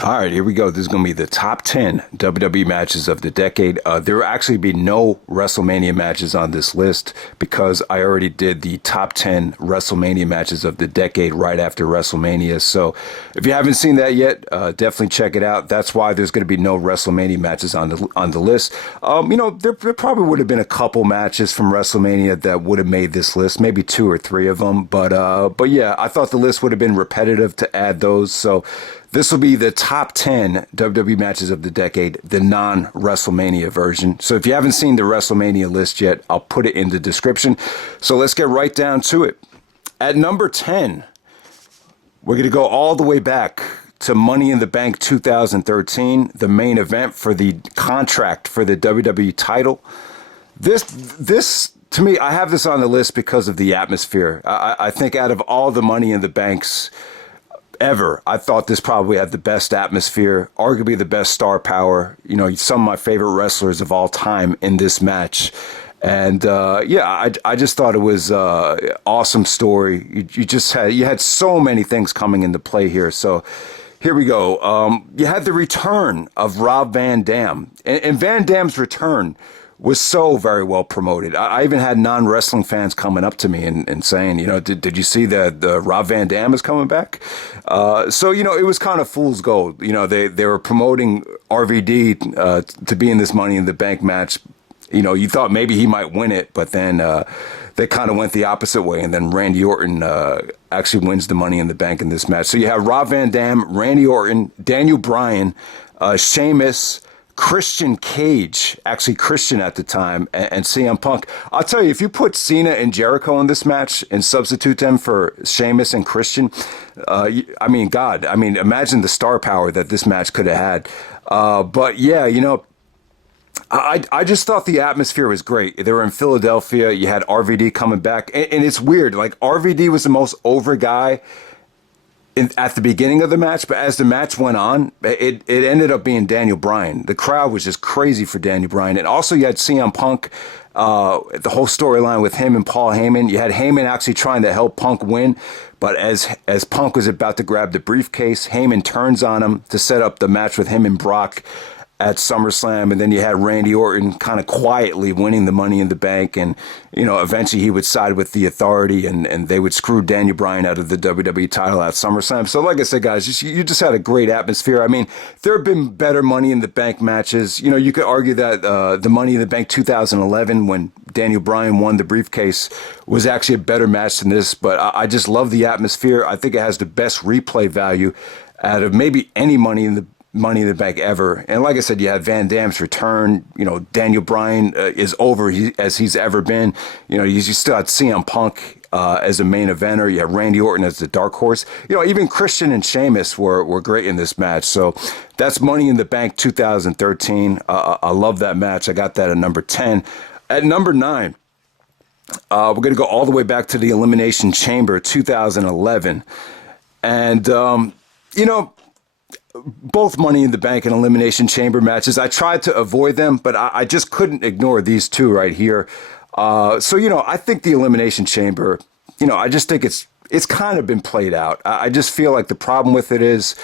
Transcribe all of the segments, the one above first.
All right, here we go. This is going to be the top 10 WWE matches of the decade. There will actually be no WrestleMania matches on this list because I already did the top 10 WrestleMania matches of the decade right after WrestleMania. So if you haven't seen that yet, definitely check it out. That's why there's going to be no WrestleMania matches on the list. There probably would have been a couple matches from WrestleMania that would have made this list, maybe two or three of them. But yeah, I thought the list would have been repetitive to add those. So this will be the top 10 WWE matches of the decade, the non-WrestleMania version. So if you haven't seen the WrestleMania list yet, I'll put it in the description. So let's get right down to it. At number 10, we're going to go all the way back to Money in the Bank 2013, the main event for the contract for the WWE title. This to me, I have this on the list because of the atmosphere. I think out of all the Money in the Banks ever, I thought this probably had the best atmosphere, arguably the best star power. You know, some of my favorite wrestlers of all time in this match. And I just thought it was awesome story. You had so many things coming into play here. So here we go. You had the return of Rob Van Dam, and Van Dam's return was so very well promoted. I even had non-wrestling fans coming up to me and saying, did you see that the Rob Van Dam is coming back? So it was kind of fool's gold. They were promoting RVD to be in this Money in the Bank match. You thought maybe he might win it, but then they kind of went the opposite way, and then Randy Orton actually wins the Money in the Bank in this match. So you have Rob Van Dam, Randy Orton, Daniel Bryan, Sheamus, Christian Cage, actually Christian at the time, and CM Punk. I'll tell you, if you put Cena and Jericho in this match and substitute them for Sheamus and Christian, imagine the star power that this match could have had. I just thought the atmosphere was great. They were in Philadelphia. You had RVD coming back. And it's weird. Like, RVD was the most over guy at the beginning of the match, but as the match went on, it ended up being Daniel Bryan. The crowd was just crazy for Daniel Bryan. And also you had CM Punk, the whole storyline with him and Paul Heyman. You had Heyman actually trying to help Punk win, but as Punk was about to grab the briefcase, Heyman turns on him to set up the match with him and Brock at SummerSlam, and then you had Randy Orton kind of quietly winning the Money in the Bank, and eventually he would side with the Authority, and they would screw Daniel Bryan out of the WWE title at SummerSlam. So like I said, guys, you just had a great atmosphere. I mean, there have been better Money in the Bank matches. You could argue that the Money in the Bank 2011, when Daniel Bryan won the briefcase, was actually a better match than this, but I just love the atmosphere. I think it has the best replay value out of maybe any Money in the Bank ever. And like I said, you had Van Dam's return. Daniel Bryan is over as he's ever been. You still had CM Punk as a main eventer. You had Randy Orton as the dark horse. Even Christian and Sheamus were great in this match. So that's Money in the Bank 2013. I love that match. I got that at number 10. At number 9, we're going to go all the way back to the Elimination Chamber 2011. And, both Money in the Bank and Elimination Chamber matches, I tried to avoid them, but I just couldn't ignore these two right here. I think the Elimination Chamber, I just think it's kind of been played out. I just feel like the problem with it is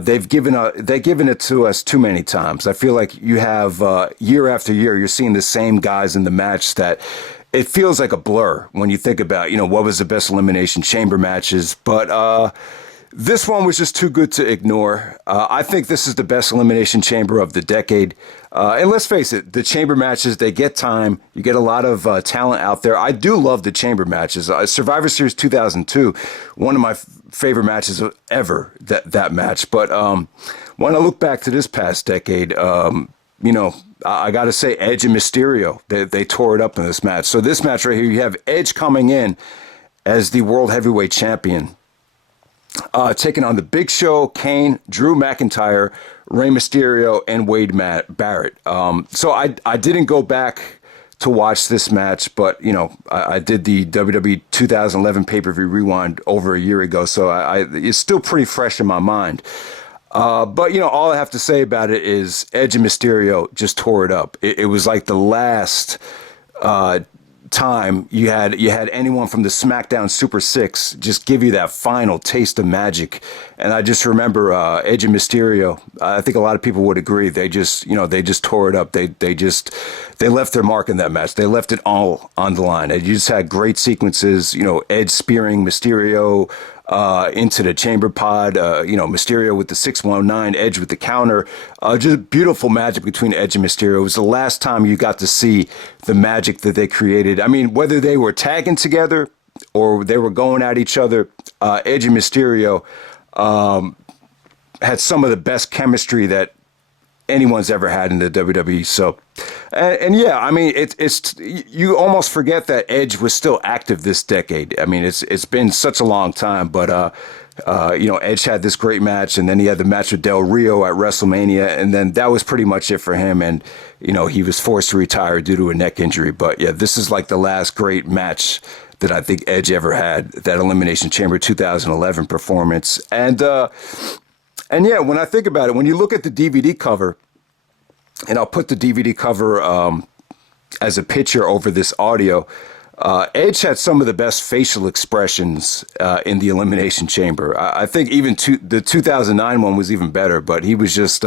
they've given it to us too many times. I feel like you have year after year, you're seeing the same guys in the match that it feels like a blur when you think about, what was the best Elimination Chamber matches. But this one was just too good to ignore. I think this is the best Elimination Chamber of the decade. And let's face it, the Chamber matches, they get time. You get a lot of talent out there. I do love the Chamber matches. Survivor Series 2002, one of my favorite matches ever, that match. But when I look back to this past decade, I got to say Edge and Mysterio, they tore it up in this match. So this match right here, you have Edge coming in as the World Heavyweight Champion, taking on the Big Show, Kane, Drew McIntyre, Rey Mysterio, and Wade Barrett. So I didn't go back to watch this match, but I did the WWE 2011 pay-per-view rewind over a year ago, so it's still pretty fresh in my mind. But all I have to say about it is Edge and Mysterio just tore it up. It was like the last time you had anyone from the SmackDown Super Six just give you that final taste of magic. And I just remember Edge and Mysterio. I think a lot of people would agree. They just tore it up. They left their mark in that match. They left it all on the line. And you just had great sequences. Edge spearing Mysterio into the chamber pod, Mysterio with the 619, Edge with the counter. Just beautiful magic between Edge and Mysterio. It was the last time you got to see the magic that they created. I mean, whether they were tagging together or they were going at each other, Edge and Mysterio had some of the best chemistry that anyone's ever had in the WWE. So, and yeah, I mean, it's you almost forget that Edge was still active this decade. I mean, it's been such a long time, but Edge had this great match, and then he had the match with Del Rio at WrestleMania, and then that was pretty much it for him. And he was forced to retire due to a neck injury. But yeah, this is like the last great match that I think Edge ever had. That Elimination Chamber 2011 performance, and yeah, when I think about it, when you look at the DVD cover, and I'll put the DVD cover as a picture over this audio, Edge had some of the best facial expressions in the Elimination Chamber. I think even the 2009 one was even better, but he was just,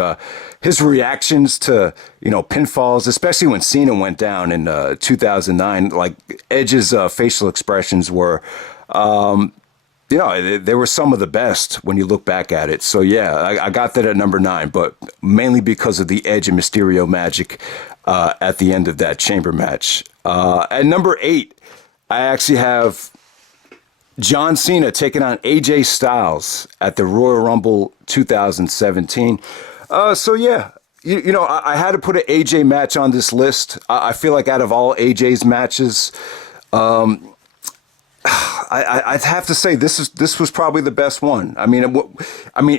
his reactions to, pinfalls, especially when Cena went down in 2009, like Edge's facial expressions were... they were some of the best when you look back at it. So, yeah, I got that at number 9, but mainly because of the Edge and Mysterio magic at the end of that chamber match. At number 8, I actually have John Cena taking on AJ Styles at the Royal Rumble 2017. I had to put an AJ match on this list. I feel like out of all AJ's matches, I'd have to say this was probably the best one. I mean,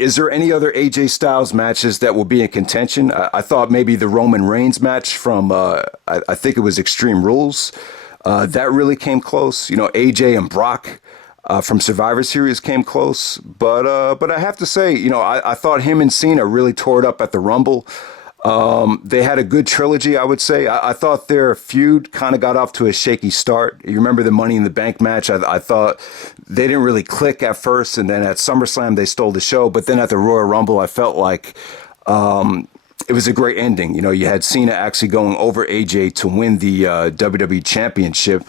is there any other AJ Styles matches that will be in contention? I thought maybe the Roman Reigns match from I think it was Extreme Rules. That really came close. AJ and Brock from Survivor Series came close. But I have to say, I thought him and Cena really tore it up at the Rumble. They had a good trilogy, I would say. I thought their feud kind of got off to a shaky start. You remember the Money in the Bank match? I thought they didn't really click at first, and then at SummerSlam they stole the show. But then at the Royal Rumble, I felt like it was a great ending. You had Cena actually going over AJ to win the WWE Championship.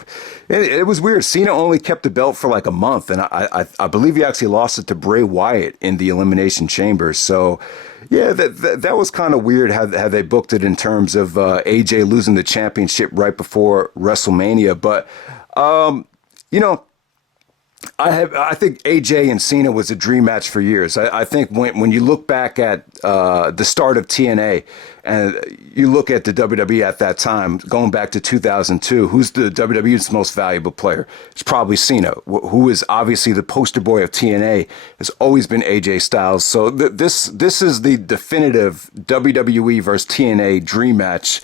It was weird. Cena only kept the belt for like a month, and I believe he actually lost it to Bray Wyatt in the Elimination Chamber. So, yeah, that was kind of weird how they booked it in terms of AJ losing the championship right before WrestleMania. But, I think AJ and Cena was a dream match for years. I think when you look back at the start of TNA and you look at the WWE at that time, going back to 2002, who's the WWE's most valuable player? It's probably Cena, who is obviously the poster boy of TNA, has always been AJ Styles. So this is the definitive WWE versus TNA dream match.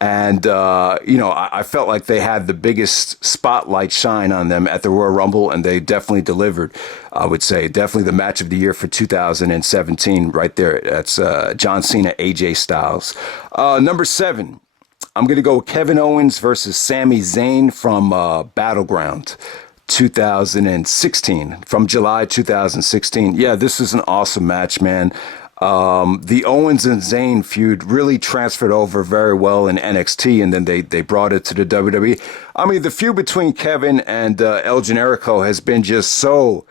And, I felt like they had the biggest spotlight shine on them at the Royal Rumble, and they definitely delivered, I would say. Definitely the match of the year for 2017 right there. That's John Cena, AJ Styles. Number 7, I'm going to go Kevin Owens versus Sami Zayn from Battleground 2016, from July 2016. Yeah, this is an awesome match, man. The Owens and Zayn feud really transferred over very well in NXT, and then they brought it to the WWE. I mean, the feud between Kevin and El Generico has been just so,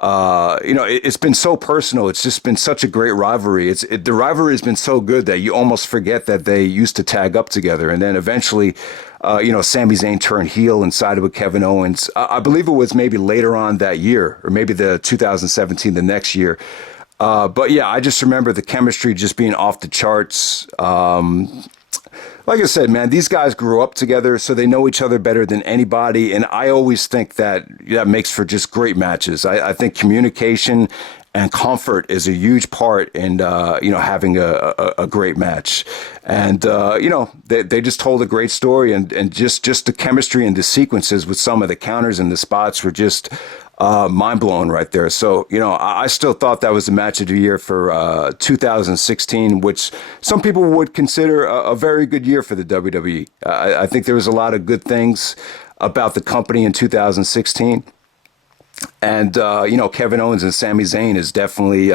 it's been so personal. It's just been such a great rivalry. The rivalry has been so good that you almost forget that they used to tag up together. And then eventually, Sami Zayn turned heel and sided with Kevin Owens. I believe it was maybe later on that year, or maybe the 2017, the next year. But yeah, I just remember the chemistry just being off the charts. Like I said, man, these guys grew up together, so they know each other better than anybody. And I always think that makes for just great matches. I think communication and comfort is a huge part in, having a great match. And, they just told a great story, and just the chemistry and the sequences with some of the counters and the spots were just mind blowing right there. So, I still thought that was the match of the year for 2016, which some people would consider a very good year for the WWE. I think there was a lot of good things. about the company in 2016. And, Kevin Owens and Sami Zayn is definitely,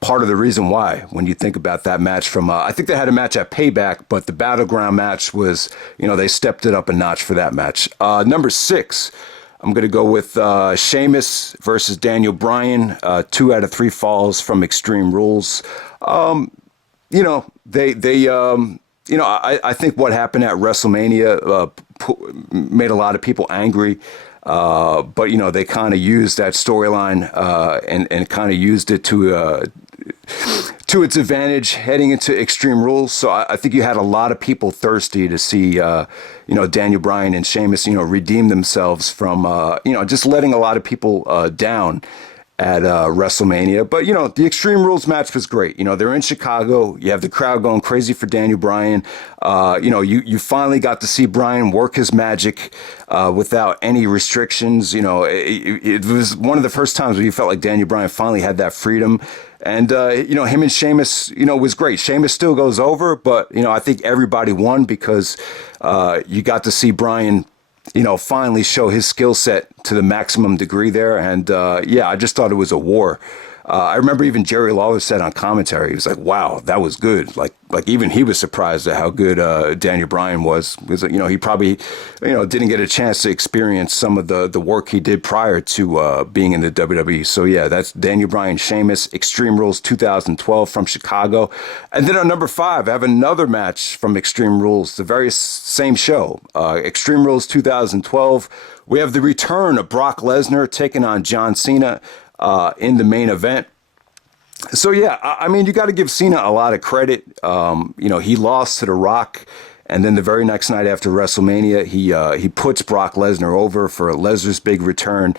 part of the reason why when you think about that match from, I think they had a match at Payback, but the Battleground match was, they stepped it up a notch for that match. Number 6, I'm going to go with Sheamus versus Daniel Bryan, 2 out of 3 falls from Extreme Rules. I think what happened at WrestleMania made a lot of people angry. But they kind of used that storyline and kind of used it to its advantage heading into Extreme Rules. So I think you had a lot of people thirsty to see Daniel Bryan and Sheamus redeem themselves from just letting a lot of people down at WrestleMania. But, the Extreme Rules match was great. They're in Chicago. You have the crowd going crazy for Daniel Bryan. You finally got to see Bryan work his magic without any restrictions. It was one of the first times where you felt like Daniel Bryan finally had that freedom. And, him and Sheamus, was great. Sheamus still goes over, but, I think everybody won because you got to see Bryan finally show his skill set to the maximum degree there. And I just thought it was a war. I remember even Jerry Lawler said on commentary, he was like, wow, that was good. Like even he was surprised at how good Daniel Bryan was. Because, he probably, didn't get a chance to experience some of the work he did prior to being in the WWE. So, yeah, that's Daniel Bryan, Sheamus, Extreme Rules 2012 from Chicago. And then on number 5, I have another match from Extreme Rules, the very same show, Extreme Rules 2012. We have the return of Brock Lesnar taking on John Cena in the main event. So, yeah, I mean, you got to give Cena a lot of credit. He lost to The Rock. And then the very next night after WrestleMania, he puts Brock Lesnar over for Lesnar's big return.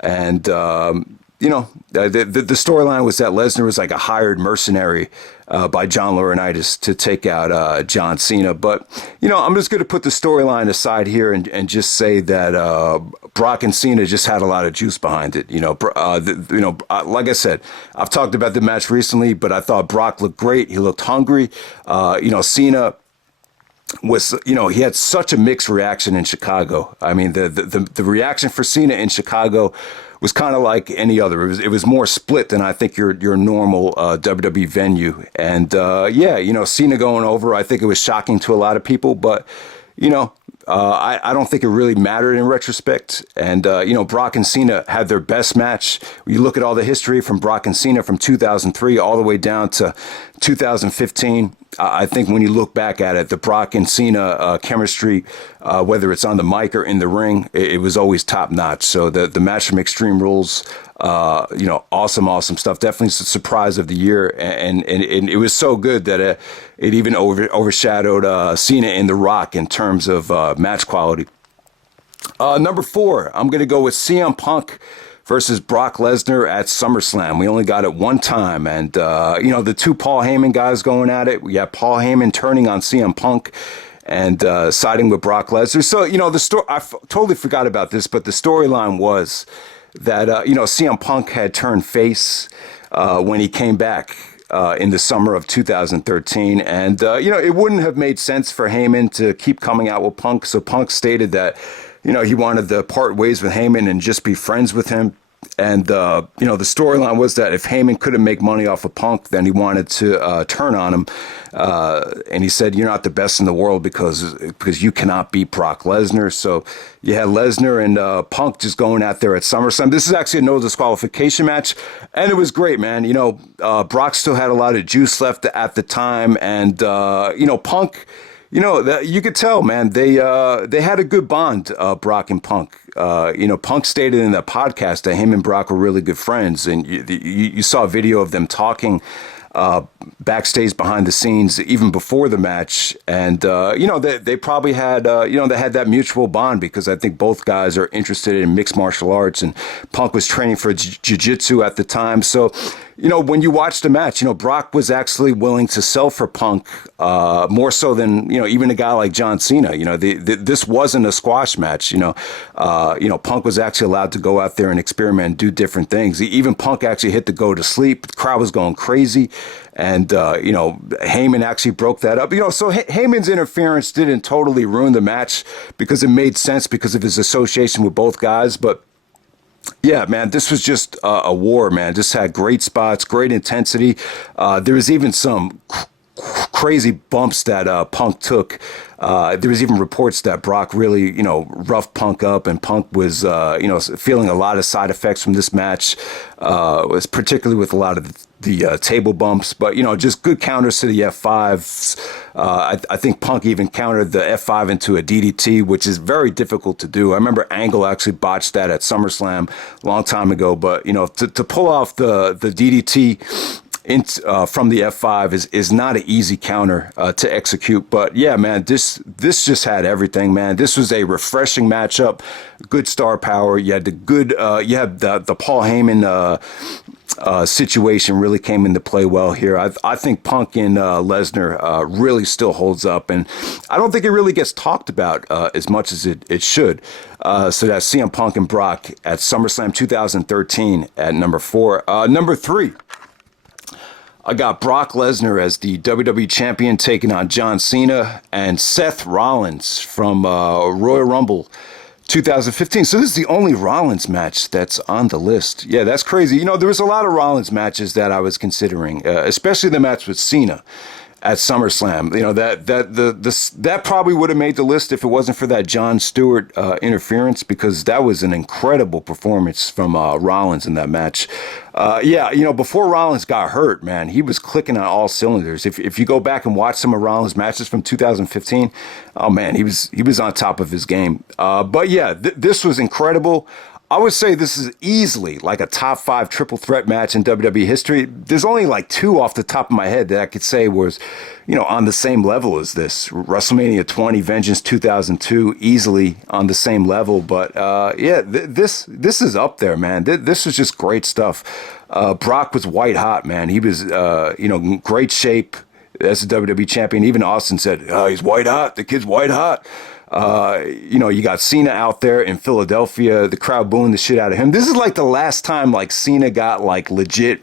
And, the storyline was that Lesnar was like a hired mercenary by John Laurinaitis to take out John Cena. But, I'm just going to put the storyline aside here and just say that Brock and Cena just had a lot of juice behind it. Like I said, I've talked about the match recently, but I thought Brock looked great. He looked hungry. Cena was, he had such a mixed reaction in Chicago. I mean, the reaction for Cena in Chicago was kind of like any other. It was more split than I think your normal WWE venue. And Cena going over, I think it was shocking to a lot of people, but I don't think it really mattered in retrospect. And, Brock and Cena had their best match. You look at all the history from Brock and Cena from 2003 all the way down to 2015. I think when you look back at it, the Brock and Cena chemistry, whether it's on the mic or in the ring, it was always top notch. So the match from Extreme Rules, awesome stuff. Definitely a surprise of the year. And it was so good that it even overshadowed Cena and The Rock in terms of match quality. Number 4, I'm going to go with CM Punk versus Brock Lesnar at SummerSlam. We only got it one time. And, the two Paul Heyman guys going at it. We have Paul Heyman turning on CM Punk and siding with Brock Lesnar. So, the story, totally forgot about this, but the storyline was that, CM Punk had turned face when he came back in the summer of 2013. And, it wouldn't have made sense for Heyman to keep coming out with Punk. So Punk stated that, he wanted to part ways with Heyman and just be friends with him. And, the storyline was that if Heyman couldn't make money off of Punk, then he wanted to turn on him. And he said, you're not the best in the world because you cannot beat Brock Lesnar. So you had Lesnar and Punk just going out there at SummerSlam. This is actually a no disqualification match. And it was great, man. Brock still had a lot of juice left at the time. And, Punk... you could tell, man, they had a good bond, Brock and Punk. Punk stated in the podcast that him and Brock were really good friends. And you saw a video of them talking backstage behind the scenes even before the match. And, they probably had, they had that mutual bond because I think both guys are interested in mixed martial arts and Punk was training for jiu-jitsu at the time. So, when you watch the match, Brock was actually willing to sell for Punk more so than, even a guy like John Cena. This wasn't a squash match. Punk was actually allowed to go out there and experiment and do different things. Even Punk actually hit the go to sleep. The crowd was going crazy. And, Heyman actually broke that up. So Heyman's interference didn't totally ruin the match because it made sense because of his association with both guys. But yeah, man, this was just a war, man. Just had great spots, great intensity. There was even some crazy bumps that Punk took. There was even reports that Brock really, roughed Punk up, and Punk was, feeling a lot of side effects from this match. Was particularly with a lot of the table bumps, but just good counters to the F5s. I think Punk even countered the F5 into a DDT, which is very difficult to do. I remember Angle actually botched that at SummerSlam a long time ago, but to pull off the DDT from the F5 is not an easy counter to execute. But yeah, man, this just had everything, man. This was a refreshing matchup, good star power. You had the Paul Heyman situation really came into play well here. I think Punk and Lesnar really still holds up, and I don't think it really gets talked about as much as it should. So that's CM Punk and Brock at SummerSlam 2013 at number 4. Number 3. I got Brock Lesnar as the WWE Champion taking on John Cena and Seth Rollins from Royal Rumble 2015. So this is the only Rollins match that's on the list. Yeah, that's crazy. There was a lot of Rollins matches that I was considering, especially the match with Cena at SummerSlam. That probably would have made the list if it wasn't for that Jon Stewart interference, because that was an incredible performance from Rollins in that match. Before Rollins got hurt, man, he was clicking on all cylinders. If you go back and watch some of Rollins' matches from 2015, oh man, he was on top of his game. But yeah, this was incredible. I would say this is easily like a top 5 triple threat match in WWE history. There's only like 2 off the top of my head that I could say was, on the same level as this. WrestleMania 20, Vengeance 2002, easily on the same level. But this is up there, man. This was just great stuff. Brock was white hot, man. He was, great shape as a WWE champion. Even Austin said, he's white hot. The kid's white hot. You got Cena out there in Philadelphia, the crowd booing the shit out of him. This is like the last time like Cena got like legit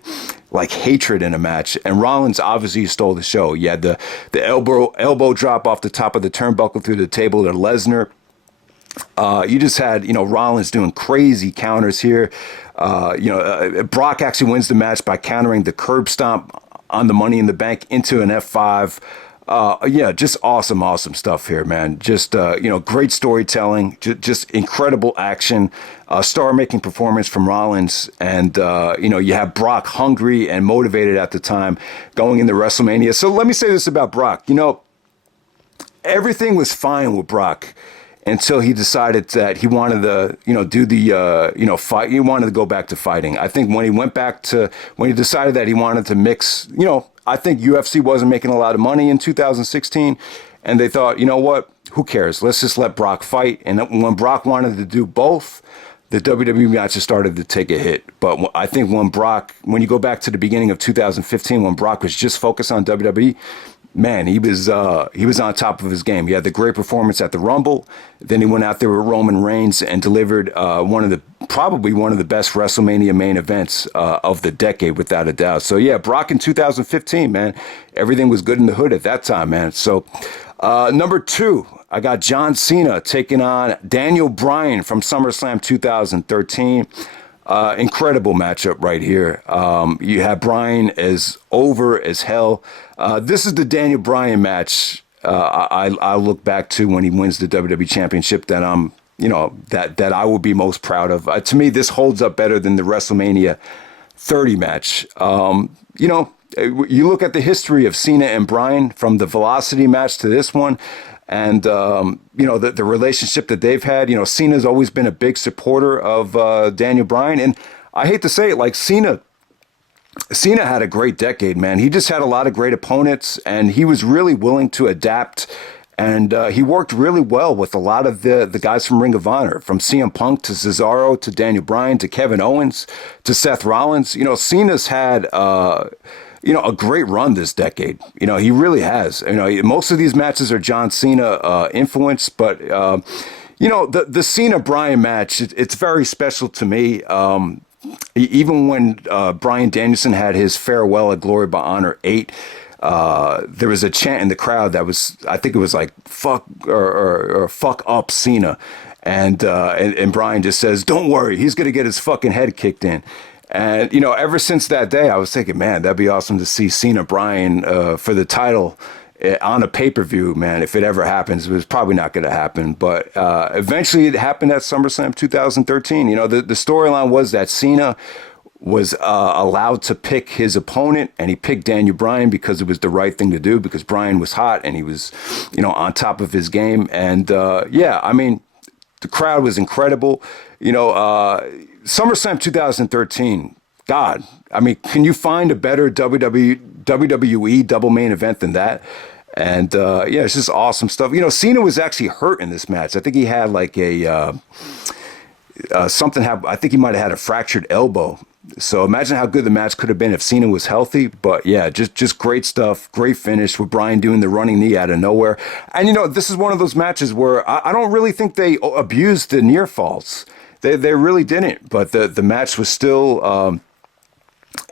like hatred in a match, and Rollins obviously stole the show. You had the elbow drop off the top of the turnbuckle through the table to Lesnar. You just had, Rollins doing crazy counters here. Brock actually wins the match by countering the curb stomp on the Money in the Bank into an F5. Just awesome stuff here, man. Just, great storytelling, just incredible action, star-making performance from Rollins. And, you have Brock hungry and motivated at the time going into WrestleMania. So let me say this about Brock. Everything was fine with Brock until he decided that he wanted to, do the, fight. He wanted to go back to fighting. I think when he decided that he wanted to mix, I think UFC wasn't making a lot of money in 2016, and they thought, you know what, who cares? Let's just let Brock fight. And when Brock wanted to do both, the WWE matches started to take a hit. But I think when you go back to the beginning of 2015, when Brock was just focused on WWE, man, he was on top of his game. He had the great performance at the Rumble. Then he went out there with Roman Reigns and delivered probably one of the best WrestleMania main events of the decade, without a doubt. So yeah, Brock in 2015, man, everything was good in the hood at that time, man. So number 2, I got John Cena taking on Daniel Bryan from SummerSlam 2013. Incredible matchup right here. You have Bryan as over as hell. This is the Daniel Bryan match I look back to when he wins the WWE Championship that that I will be most proud of. To me, this holds up better than the WrestleMania 30 match. You look at the history of Cena and Bryan from the Velocity match to this one. And, the relationship that they've had, Cena's always been a big supporter of Daniel Bryan. And I hate to say it, like Cena had a great decade, man. He just had a lot of great opponents, and he was really willing to adapt And he worked really well with a lot of the guys from Ring of Honor, from CM Punk to Cesaro to Daniel Bryan to Kevin Owens to Seth Rollins. Cena's had a great run this decade. He really has. Most of these matches are John Cena influenced, but the Cena Bryan match, it's very special to me. Even when Bryan Danielson had his farewell at Glory by Honor 8, there was a chant in the crowd that was, I think it was like fuck or fuck up Cena, and Bryan just says, "Don't worry, he's gonna get his fucking head kicked in." And ever since that day, I was thinking, man, that'd be awesome to see Cena Bryan for the title on a pay-per-view, man. If it ever happens, it was probably not going to happen, but eventually it happened at SummerSlam 2013. The storyline was that Cena was allowed to pick his opponent, and he picked Daniel Bryan because it was the right thing to do, because Bryan was hot and he was, on top of his game. And the crowd was incredible. SummerSlam 2013, God, can you find a better WWE double main event than that? And it's just awesome stuff. Cena was actually hurt in this match. I think he had like something happened. I think he might have had a fractured elbow. So imagine how good the match could have been if Cena was healthy. But yeah, just great stuff. Great finish with Bryan doing the running knee out of nowhere. And this is one of those matches where I don't really think they abused the near falls. They really didn't. But the match was still.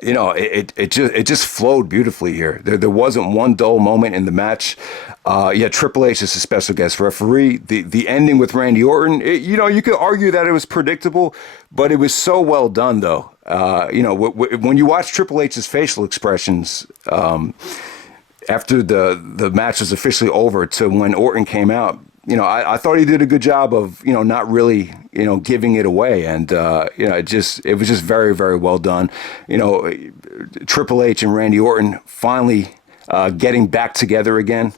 It just flowed beautifully here. There wasn't one dull moment in the match. Triple H is a special guest referee. The ending with Randy Orton, you could argue that it was predictable, but it was so well done, though. When you watch Triple H's facial expressions after the match was officially over to when Orton came out, I thought he did a good job of, not really, giving it away. And, it was just very, very well done. Triple H and Randy Orton finally getting back together again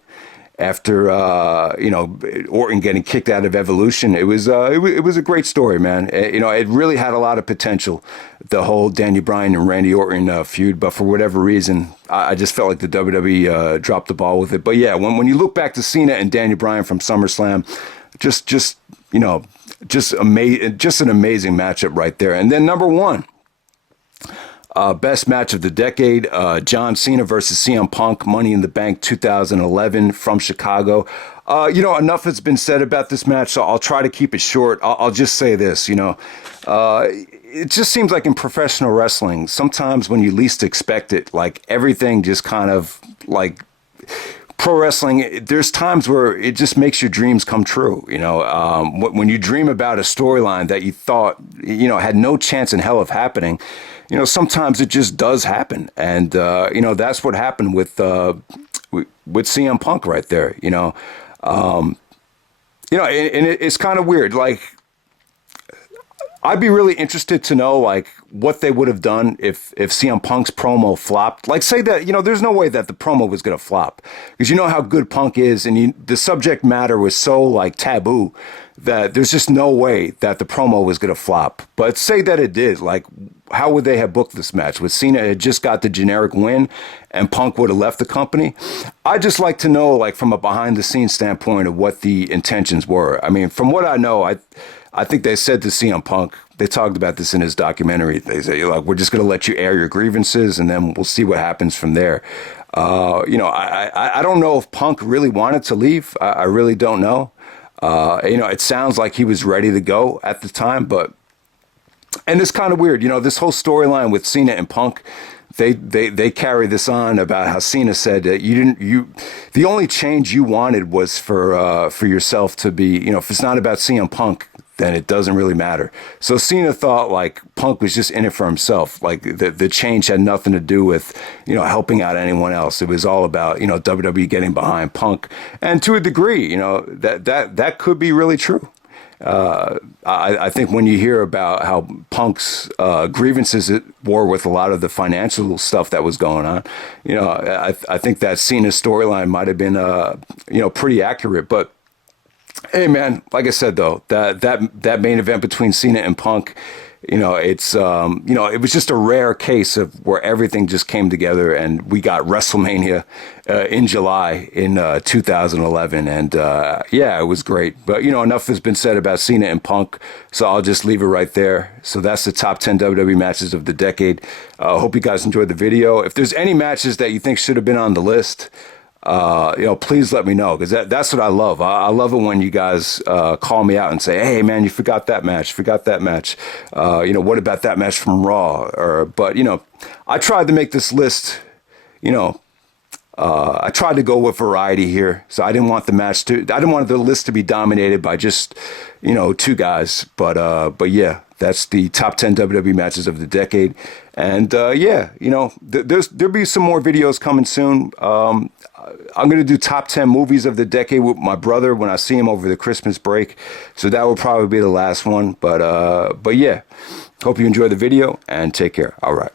after, Orton getting kicked out of Evolution. It was a great story, man. It really had a lot of potential, the whole Daniel Bryan and Randy Orton feud. But for whatever reason, I just felt like the WWE dropped the ball with it. But yeah, when you look back to Cena and Daniel Bryan from SummerSlam, just amazing, just an amazing matchup right there. And then number one, best match of the decade, John Cena versus CM Punk, Money in the Bank 2011 from Chicago. Enough has been said about this match, so I'll try to keep it short. I'll just say this, it just seems like in professional wrestling, sometimes when you least expect it, like everything just kind of like pro wrestling, there's times where it just makes your dreams come true. When you dream about a storyline that you thought, had no chance in hell of happening, sometimes it just does happen. And, that's what happened with CM Punk right there, and it's kind of weird. Like, I'd be really interested to know, like, what they would have done if CM Punk's promo flopped. Like, say that, there's no way that the promo was going to flop. Because you know how good Punk is, and the subject matter was so, like, taboo that there's just no way that the promo was going to flop. But say that it did. Like, how would they have booked this match? Would Cena had just got the generic win and Punk would have left the company? I'd just like to know, like, from a behind-the-scenes standpoint of what the intentions were. From what I know, I think they said to CM Punk, they talked about this in his documentary. They say, like, we're just going to let you air your grievances and then we'll see what happens from there. I don't know if Punk really wanted to leave. I really don't know. It sounds like he was ready to go at the time, and it's kind of weird. This whole storyline with Cena and Punk, they carry this on about how Cena said that the only change you wanted was for yourself to be, if it's not about CM Punk, then it doesn't really matter. So Cena thought like Punk was just in it for himself. Like the change had nothing to do with, helping out anyone else. It was all about, WWE getting behind Punk. And to a degree, that could be really true. I think when you hear about how Punk's grievances were with a lot of the financial stuff that was going on, I think that Cena's storyline might have been, pretty accurate. But hey, man, like I said, though, that main event between Cena and Punk, it's, it was just a rare case of where everything just came together, and we got WrestleMania in July in 2011. And yeah, it was great. But, enough has been said about Cena and Punk, so I'll just leave it right there. So that's the top 10 WWE matches of the decade. Hope you guys enjoyed the video. If there's any matches that you think should have been on the list, please let me know, because that's what I love. I love it when you guys call me out and say, hey man, you forgot that match, what about that match from Raw? But I tried to make this list, I tried to go with variety here, so I didn't want the list to be dominated by just two guys. But yeah, that's the top 10 WWE matches of the decade. And yeah, there'll be some more videos coming soon. I'm going to do top 10 movies of the decade with my brother when I see him over the Christmas break. So that will probably be the last one. But yeah, hope you enjoy the video and take care. All right.